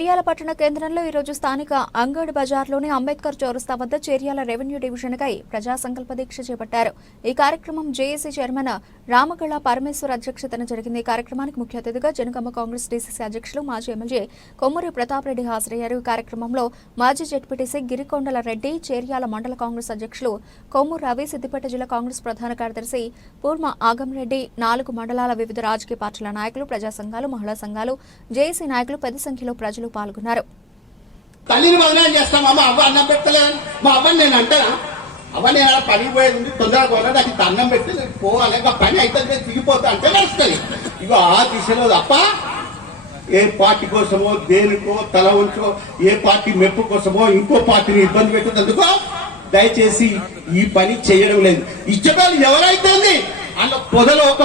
చేర్యాల పట్టణ కేంద్రంలో ఈ రోజు స్థానిక అంగడ్ బజార్లోని అంబేద్కర్ చౌరస్తా వద్ద చేర్యాల రెవెన్యూ డివిజన్కై ప్రజా సంకల్ప దీక్ష చేపట్టారు. ఈ కార్యక్రమం జేఏసీ చైర్మన్ రామగళ పరమేశ్వర్ అధ్యక్షతన జరిగింది. ఈ కార్యక్రమానికి ముఖ్య అతిథిగా జనగామ కాంగ్రెస్ డీసీసీ అధ్యక్షులు మాజీ ఎమ్మెల్యే కొమ్మూరి ప్రతాప్ రెడ్డి హాజరయ్యారు. ఈ కార్యక్రమంలో మాజీ జెడ్పీటీసీ గిరికొండల రెడ్డి, చేర్యాల మండల కాంగ్రెస్ అధ్యక్షులు కొమ్మూరు రవి, సిద్దిపేట జిల్లా కాంగ్రెస్ ప్రధాన కార్యదర్శి పూర్మ ఆగంరెడ్డి, 4 మండలాల వివిధ రాజకీయ పార్టీల నాయకులు, ప్రజా సంఘాలు, మహిళా సంఘాలు, జేఏసీ నాయకులు పెద్ద సంఖ్యలో ప్రజలు పాల్గొన్నారు. తల్లిని బదనాలు చేస్తాం. అమ్మ అవ్వ అన్నం పెట్టలేదు, మా అవ్వని నేను అంటానా? అవ్వ నేను పనికి పోయేది తొందరగా పోయినా నాకు ఇంత అన్నం పెట్టి పోవాలి, ఇంకా పని అయితే తిరిగిపోతా అంటే నడుస్తుంది. ఇక ఆ దిశలో తప్ప ఏ పార్టీ కోసమో దేనికో తల ఉంచో, ఏ పార్టీ మెప్పు కోసమో ఇంకో పార్టీని ఇబ్బంది పెట్టేందుకో దయచేసి ఈ పని చేయడం లేదు. ఇచ్చటాలు ఎవరైతే అలా పొదలో ఒక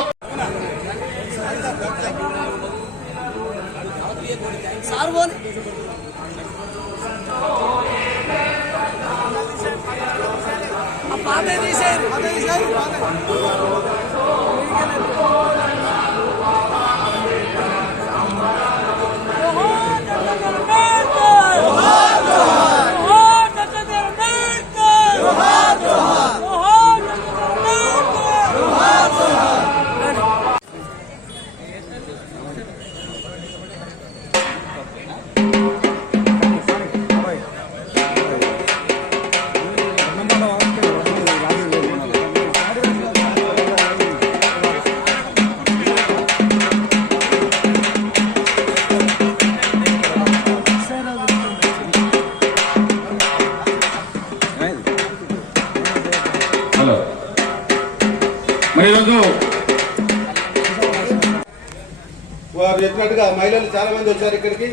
వారు చెప్పినట్టుగా మహిళలు చాలా మంది వచ్చారు ఇక్కడికి.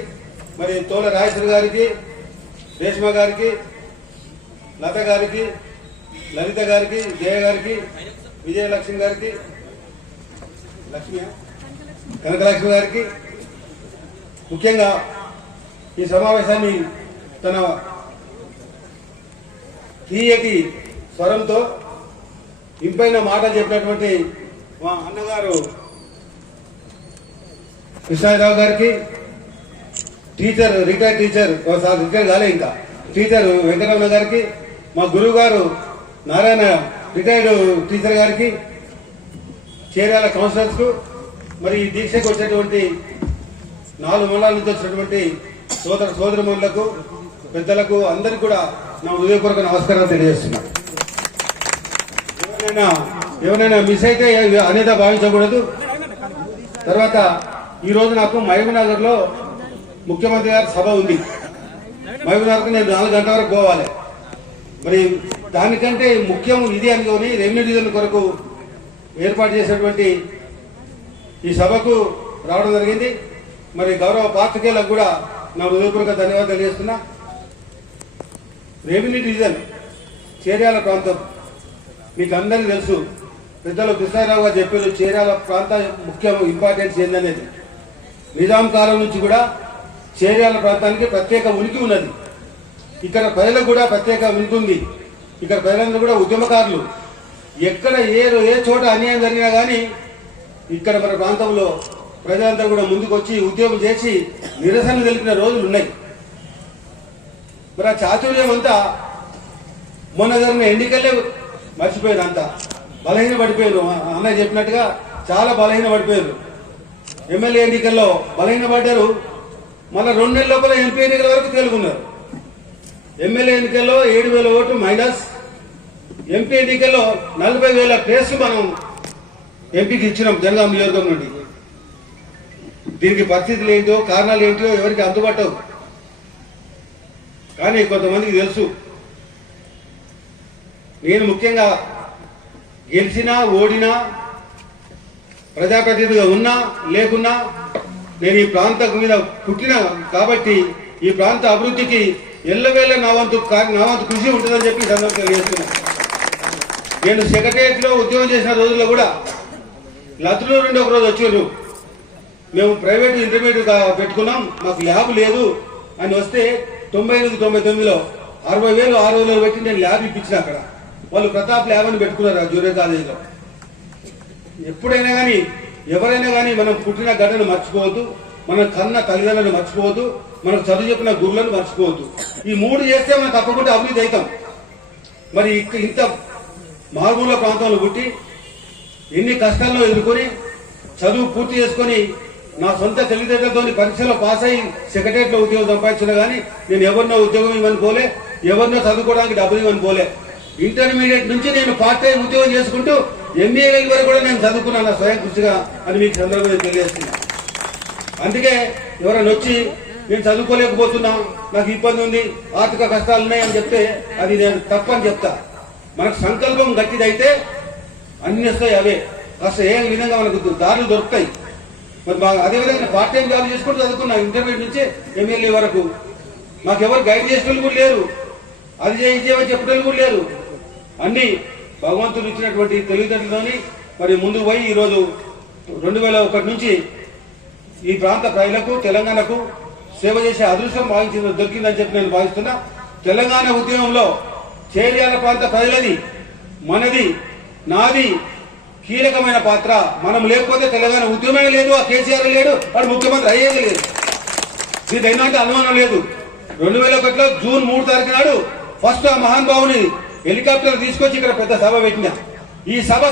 మరి తోల రాజేశ్వరి గారికి, రేష్మ గారికి, లత గారికి, లలిత గారికి, జయ గారికి, విజయలక్ష్మి గారికి, కనకలక్ష్మి గారికి, ముఖ్యంగా ఈ సమావేశాన్ని తన తీయటి స్వరంతో ఇంపైన మాట చెప్పినటువంటి మా అన్నగారు కృష్ణారావు గారికి, టీచర్ రిటైర్డ్ టీచర్ రిటైర్ కాలే ఇంకా టీచర్ వెంకటరమణ గారికి, మా గురువు గారు నారాయణ రిటైర్డ్ టీచర్ గారికి, చేర్యాల కౌన్సిలర్స్ కు, మరి ఈ దీక్షకు వచ్చేటువంటి 4 మండలాల నుంచి వచ్చినటువంటి సోదరమణులకు, పెద్దలకు అందరికీ కూడా నా హృదయపూర్వక నమస్కారాలు తెలియజేస్తున్నాను. ఎవరైనా మిస్ అయితే అనేది భావించకూడదు. తర్వాత ఈ రోజు నాకు మహబూబ్నగర్ లో ముఖ్యమంత్రి గారి సభ ఉంది. మహబూబ్నగర్కి నేను 4 గంటల వరకు పోవాలి. మరి దానికంటే ముఖ్యం ఇది అనుకొని రెవెన్యూ డివిజన్ కొరకు ఏర్పాటు చేసినటువంటి ఈ సభకు రావడం జరిగింది. మరి గౌరవ పాత్రికేయులకు కూడా నా హృదయపూర్వక ధన్యవాదాలు తెలియజేస్తున్నా. రెవెన్యూ డివిజన్ చేర్యాల ప్రాంతం మీకు అందరికీ తెలుసు. పెద్దలు కృష్ణారావు గారు చెప్పారు చేర్యాల ప్రాంత ముఖ్యం ఇంపార్టెన్స్ ఏందనేది. నిజాం కాలం నుంచి కూడా చేర్యాల ప్రాంతానికి ప్రత్యేక ఉనికి ఉన్నది. ఇక్కడ ప్రజలకు కూడా ప్రత్యేక ఉనికి ఉంది. ఇక్కడ ప్రజలందరూ కూడా ఉద్యమకారులు. ఎక్కడ ఏ చోట అన్యాయం జరిగినా కానీ ఇక్కడ మన ప్రాంతంలో ప్రజలందరూ కూడా ముందుకు వచ్చి ఉద్యమం చేసి నిరసన తెలిపిన రోజులు ఉన్నాయి. మరి ఆ చాతుర్యం అంతా మొన్న జరిగిన ఎన్నికలే మర్చిపోయారు. అంతా బలహీన పడిపోయారు. అన్నయ్య చెప్పినట్టుగా చాలా బలహీన పడిపోయారు. ఎమ్మెల్యే ఎన్నికల్లో బలహీన పడ్డారు. మళ్ళీ 2 నెలల లోపల ఎంపీ ఎన్నికల వరకు తేలుకున్నారు. ఎమ్మెల్యే ఎన్నికల్లో 7,000 ఓట్లు మైనస్, ఎంపీ ఎన్నికల్లో 40,000 ప్లేస్లు మనం ఎంపీకి ఇచ్చినాం జనగామ నియోజకవర్గం నుండి. దీనికి పరిస్థితులు ఏంటో కారణాలు ఏంటో ఎవరికి అందుబాటు, కానీ కొంతమందికి తెలుసు. నేను ముఖ్యంగా గెలిచినా ఓడినా ప్రజాప్రతినిధిగా ఉన్నా లేకున్నా నేను ఈ ప్రాంతం మీద పుట్టిన కాబట్టి ఈ ప్రాంత అభివృద్ధికి ఎల్లవేళ నా వంతు కృషి ఉంటుందని చెప్పి సందర్భంగా తెలియజేస్తున్నాను. నేను సెక్రటరియట్ లో ఉద్యోగం చేసిన రోజుల్లో కూడా లతులు నుండి ఒక రోజు వచ్చారు. మేము ప్రైవేట్ ఇంటర్మీడియట్ పెట్టుకున్నాం, మాకు ల్యాబ్ లేదు అని వస్తే 98-99లో 60,000 6,000 పెట్టి నేను ల్యాబ్ ఇప్పించిన. అక్కడ వాళ్ళు ప్రతాప్ ల్యాబ్ అని పెట్టుకున్నారు జూనియర్ కాలేజీలో. ఎప్పుడైనా కానీ ఎవరైనా కానీ మనం పుట్టిన గడ్డను మర్చిపోవద్దు, మన కన్న తల్లిదండ్రులను మర్చిపోవద్దు. మనకు చదువు చెప్పిన గురువులను మర్చిపోవద్దు. ఈ 3 చేస్తే మనం తప్పకుండా అభివృద్ధి అవుతాం. మరి ఇంత మారుమూల ప్రాంతంలో పుట్టి ఎన్ని కష్టాల్లో ఎదుర్కొని చదువు పూర్తి చేసుకొని నా సొంత తెలివితేటలతో పరీక్షలో పాస్ అయ్యి సెక్రటరియట్లో ఉద్యోగం సంపాదించినా కానీ నేను ఎవరినో ఉద్యోగం ఇవ్వని పోలే, ఎవరినో చదువుకోవడానికి డబ్బులు ఇవ్వని పోలే. ఇంటర్మీడియట్ నుంచి నేను పార్ట్ టైం ఉద్యోగం చేసుకుంటూ MBA వరకు కూడా నేను చదువుకున్నాను నా స్వయం కృషిగా అని మీకు సందర్భంగా తెలియజేస్తున్నా. అందుకే ఎవరైనా వచ్చి నేను చదువుకోలేకపోతున్నా, నాకు ఇబ్బంది ఉంది, ఆర్థిక కష్టాలు ఉన్నాయని చెప్తే అది నేను తప్పని చెప్తా. మనకు సంకల్పం గట్టిదైతే అన్ని వస్తాయి. అవే అసలు ఏ విధంగా మనకు దారులు దొరుకుతాయి. మరి అదేవిధంగా పార్ట్ టైం జాబ్ చేసుకుంటూ చదువుకున్నా ఇంటర్మీడియట్ నుంచి MLA వరకు. మాకెవరు గైడ్ చేసేటోళ్ళు కూడా లేరు, అది చేయమని చెప్పేటోళ్ళు కూడా లేరు. అన్ని భగవంతుడు ఇచ్చినటువంటి తెలివితేటలతోని మరి ముందుకు పోయి ఈరోజు 2001 నుంచి ఈ ప్రాంత ప్రజలకు తెలంగాణకు సేవ చేసే అదృష్టం దొరికిందని చెప్పి నేను భావిస్తున్నా. తెలంగాణ ఉద్యమంలో చేర్యాల ప్రాంత ప్రజలది, మనది, నాది కీలకమైన పాత్ర. మనం లేకపోతే తెలంగాణ ఉద్యమమే లేదు, ఆ కేసీఆర్ లేడు, వాడు ముఖ్యమంత్రి అయ్యేది లేదు. దీనికి అయినా అనుమానం లేదు. 2001లో జూన్ 3 తారీఖు నాడు ఫస్ట్ ఆ మహానుభావుని హెలికాప్టర్ తీసుకొచ్చి ఇక్కడ పెద్ద సభ పెట్టిన. ఈ సభ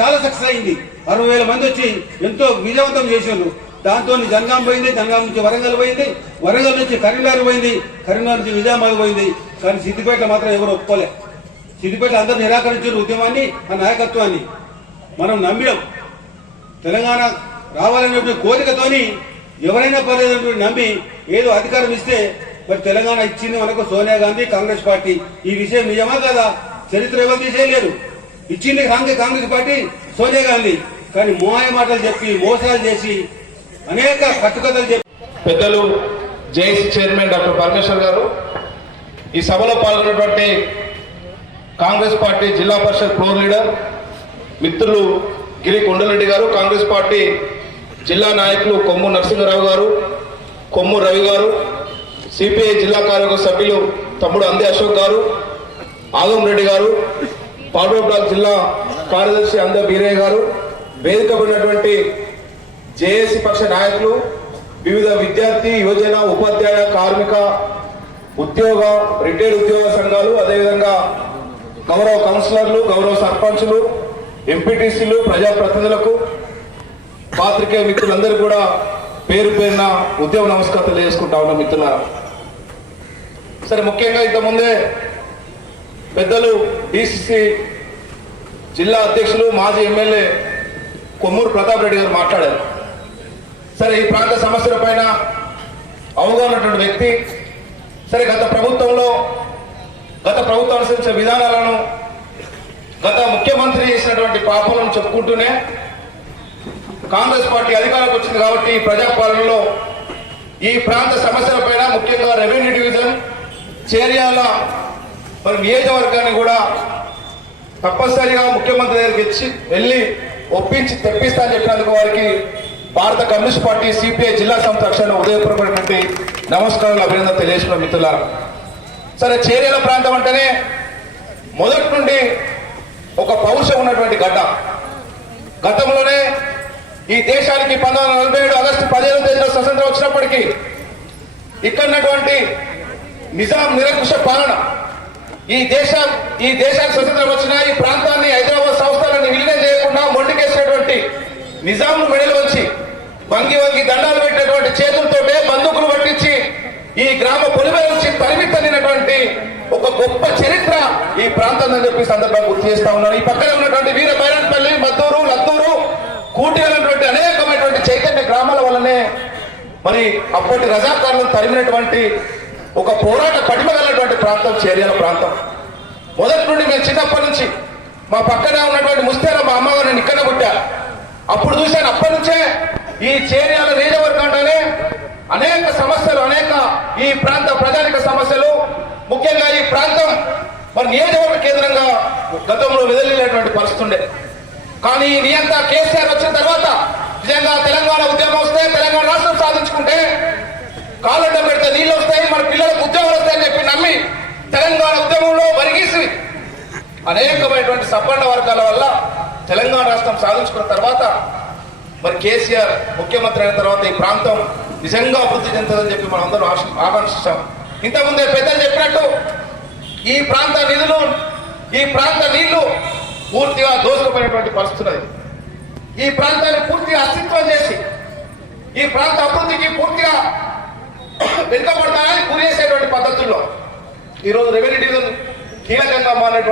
చాలా సక్సెస్ అయింది. 60,000 మంది వచ్చి ఎంతో విజయవంతం చేశారు. దాంతో జనగాం పోయింది, జనగాం నుంచి వరంగల్ పోయింది, వరంగల్ నుంచి కరీంనగర్ పోయింది, కరీంనగర్ నుంచి నిజామాబాద్ పోయింది. కానీ సిద్దిపేట మాత్రం ఎవరు ఒప్పుకోలే. సిద్దిపేట అందరూ నిరాకరించారు ఉద్యమాన్ని, ఆ నాయకత్వాన్ని. మనం నమ్మినాం. తెలంగాణ రావాలనే కోరికతోని ఎవరైనా పర్లేదు నమ్మి ఏదో అధికారం ఇస్తే మరి తెలంగాణ ఇచ్చింది మనకు సోనియా గాంధీ, కాంగ్రెస్ పార్టీ. ఈ విషయం నిజమా కదా? చరిత్ర ఎవరు తీసేయలేరు. ఇచ్చింది కాంగ్రెస్ పార్టీ, సోనియా గాంధీ. కానీ మోయ మాటలు చెప్పి మోసాలు చేసి అనేక కట్టుకథలు చెప్పి పెద్దలు జేఏసీ చైర్మన్ డాక్టర్ పరమేశ్వర్ గారు, ఈ సభలో పాల్గొన్నటువంటి కాంగ్రెస్ పార్టీ జిల్లా పరిషత్ ఫ్లోర్ లీడర్ మిత్రులు గిరి కొండలరెడ్డి గారు, కాంగ్రెస్ పార్టీ జిల్లా నాయకులు కొమ్ము నరసింహరావు గారు, కొమ్ము రవి గారు, సిపిఐ జిల్లా కార్యవర్గ సభ్యులు తమ్ముడు అందే అశోక్ గారు, ఆగం రెడ్డి గారు, పాల్గొన బ్లాక్ జిల్లా కార్యదర్శి అందే బీరయ్య గారు, వేదిక పడినటువంటి జేఏసీ పక్ష నాయకులు, వివిధ విద్యార్థి, యువజన, ఉపాధ్యాయ, కార్మిక, ఉద్యోగ, రిటైర్డ్ ఉద్యోగ సంఘాలు, అదేవిధంగా గౌరవ కౌన్సిలర్లు, గౌరవ సర్పంచులు, ఎంపీటీసీలు, ప్రజాప్రతినిధులకు, పాత్రికేయ మిత్రులందరూ కూడా పేరు పేరున ఉద్యమ నమస్కారం తెలియజేసుకుంటా ఉన్నాం మిత్రులారా. సరే, ముఖ్యంగా ఇంతకుముందే పెద్దలు DCC జిల్లా అధ్యక్షులు మాజీ ఎమ్మెల్యే కొమ్మూరు ప్రతాప్ రెడ్డి గారు మాట్లాడారు. సరే, ఈ ప్రాంత సమస్యల పైన అవగాహన ఉన్నటువంటి వ్యక్తి. సరే, గత ప్రభుత్వం అనుసరించిన విధానాలను, గత ముఖ్యమంత్రి చేసినటువంటి పాపలను చెప్పుకుంటూనే కాంగ్రెస్ పార్టీ అధికారంలోకి వచ్చింది కాబట్టి ప్రజాపాలనలో ఈ ప్రాంత సమస్యల పైన ముఖ్యంగా రెవెన్యూ డివిజన్ చేర్యాల మరి నియోజకవర్గాన్ని కూడా తప్పనిసరిగా ముఖ్యమంత్రి దగ్గరికి వెళ్ళి ఒప్పించి తెప్పిస్తా అని చెప్పినందుకు వారికి భారత కమ్యూనిస్ట్ పార్టీ సిపిఐ జిల్లా సంస్థ పక్షాన ఉదయపూర్వకమైనటువంటి నమస్కారాలు, అభినందన తెలియజేసిన మిత్రులారా. సరే, చేర్యాల ప్రాంతం అంటేనే మొదటి నుండి ఒక పౌరుషం ఉన్నటువంటి గడ్డ. గతంలోనే ఈ దేశానికి 1947 ఆగస్టు 15వ తేదీన స్వతంత్రం వచ్చినప్పటికీ ఇక్కడ ఉన్నటువంటి నిజాం నిరంకుశ పాలన, ఈ దేశానికి స్వతంత్రం వచ్చిన ఈ ప్రాంతాన్ని హైదరాబాద్ సంస్థలను విలీనం చేయకుండా మొండికేసినటువంటి నిజాంను మెడలు వచ్చి వంగి దండాలు పెట్టినటువంటి చేతులతోటే బందూకులు పట్టించి ఈ గ్రామ పొలిమేర నుంచి తరిమితనినటువంటి ఒక గొప్ప చరిత్ర ఈ ప్రాంతం అని చెప్పి సందర్భంగా గుర్తు చేస్తా ఉన్నాను. ఈ పక్కనే ఉన్నటువంటి వీర బైరన్పల్లి, మద్దూరు, లత్తూరు, కూటినటువంటి అనేకమైనటువంటి చైతన్య గ్రామాల వల్లనే మరి అప్పటి రజాకారులను తరిమినటువంటి ఒక పోరాట పడిమగలటువంటి ప్రాంతం చేర్యాల ప్రాంతం. మొదటి నుండి మేము చిన్నప్పటి నుంచి మా పక్కనే ఉన్నటువంటి ముస్తేర మా అమ్మగారు నేను ఇక్కడ పుట్టా, అప్పుడు చూశాను. అప్పటి నుంచే ఈ చేర్యాల నియోజకవర్గం అంటేనే అనేక సమస్యలు, అనేక ఈ ప్రాంత ప్రజానిక సమస్యలు, ముఖ్యంగా ఈ ప్రాంతం మరి నియోజకవర్గ కేంద్రంగా గతంలో వెదలినటువంటి పరిస్థితి ఉండే. కానీ నియంత కేసీఆర్ వచ్చిన తర్వాత నిజంగా తెలంగాణ ఉద్యమం వస్తే, తెలంగాణ రాష్ట్రం సాధించుకుంటే కాళ్ళడ్డం పెడితే నీళ్ళు వస్తాయి, మన పిల్లలకు ఉద్యోగాలు వస్తాయని చెప్పి నమ్మి తెలంగాణ ఉద్యమంలో వరిగీసి అనేకమైనటువంటి సబ్బండ వర్గాల వల్ల తెలంగాణ రాష్ట్రం సాధించుకున్న తర్వాత మరి కేసీఆర్ ముఖ్యమంత్రి అయిన తర్వాత ఈ ప్రాంతం నిజంగా అభివృద్ధి చెందుతుందని చెప్పి మనం అందరం ఆకాంక్షిస్తాం. ఇంతకుముందే పెద్దలు చెప్పినట్టు ఈ ప్రాంత నిధులు, ఈ ప్రాంత నీళ్లు పూర్తిగా దోసుకుపోయినటువంటి పరిస్థితి ఉన్నది. ఈ ప్రాంతాన్ని పూర్తిగా అస్తిత్వం చేసి ఈ ప్రాంత అభివృద్ధికి పూర్తిగా వెనుకబడతానని గురి చేసేటువంటి పద్ధతుల్లో ఈరోజు రెవెన్యూ కీలకంగా మారినటువంటి